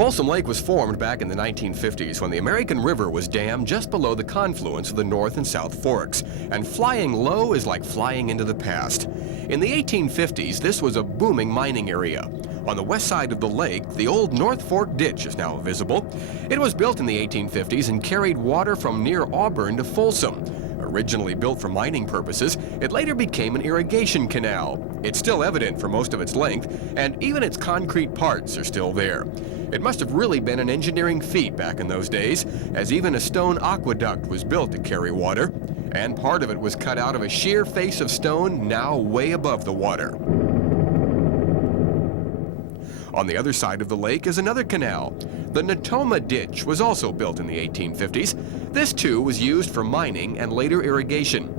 Folsom Lake was formed back in the 1950s when the American River was dammed just below the confluence of the North and South Forks, and flying low is like flying into the past. In the 1850s, this was a booming mining area. On the west side of the lake, the old North Fork Ditch is now visible. It was built in the 1850s and carried water from near Auburn to Folsom. Originally built for mining purposes, it later became an irrigation canal. It's still evident for most of its length, and even its concrete parts are still there. It must have really been an engineering feat back in those days, as even a stone aqueduct was built to carry water, and part of it was cut out of a sheer face of stone now way above the water. On the other side of the lake is another canal. The Natoma Ditch was also built in the 1850s. This too was used for mining and later irrigation.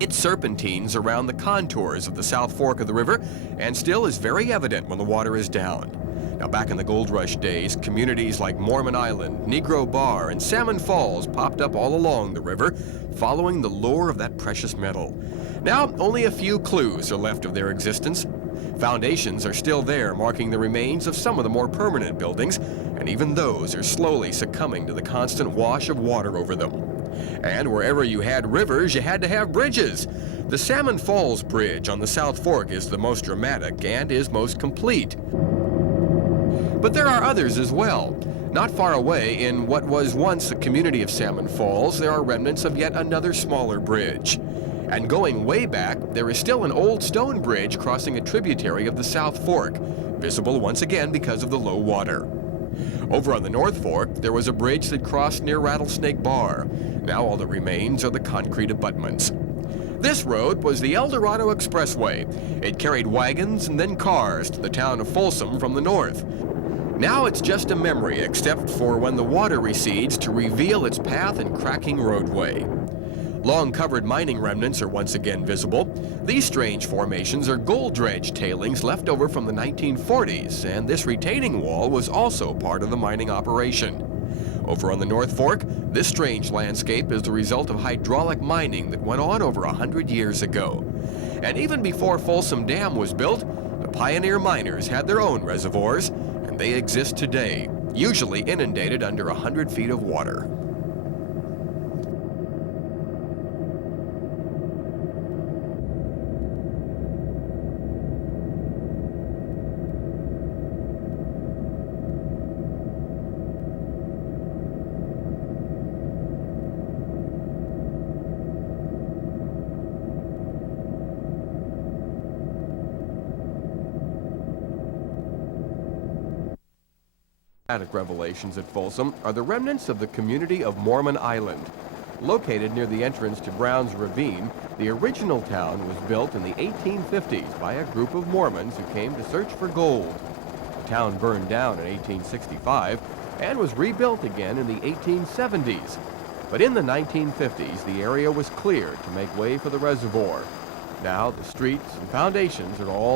It serpentines around the contours of the South Fork of the river and still is very evident when the water is down. Now, back in the Gold Rush days, communities like Mormon Island, Negro Bar, and Salmon Falls popped up all along the river, following the lure of that precious metal. Now, only a few clues are left of their existence. Foundations are still there, marking the remains of some of the more permanent buildings, and even those are slowly succumbing to the constant wash of water over them. And wherever you had rivers, you had to have bridges. The Salmon Falls Bridge on the South Fork is the most dramatic and is most complete. But there are others as well. Not far away, in what was once the community of Salmon Falls, there are remnants of yet another smaller bridge. And going way back, there is still an old stone bridge crossing a tributary of the South Fork, visible once again because of the low water. Over on the North Fork, there was a bridge that crossed near Rattlesnake Bar. Now all that remains are the concrete abutments. This road was the El Dorado Expressway. It carried wagons and then cars to the town of Folsom from the north. Now it's just a memory, except for when the water recedes to reveal its path and cracking roadway. Long-covered mining remnants are once again visible. These strange formations are gold dredge tailings left over from the 1940s, and this retaining wall was also part of the mining operation. Over on the North Fork, this strange landscape is the result of hydraulic mining that went on over 100 years ago. And even before Folsom Dam was built, the pioneer miners had their own reservoirs, and they exist today, usually inundated under 100 feet of water. Revelations at Folsom are the remnants of the community of Mormon Island. Located near the entrance to Brown's Ravine, the original town was built in the 1850s by a group of Mormons who came to search for gold. The town burned down in 1865 and was rebuilt again in the 1870s. But in the 1950s, the area was cleared to make way for the reservoir. Now the streets and foundations are all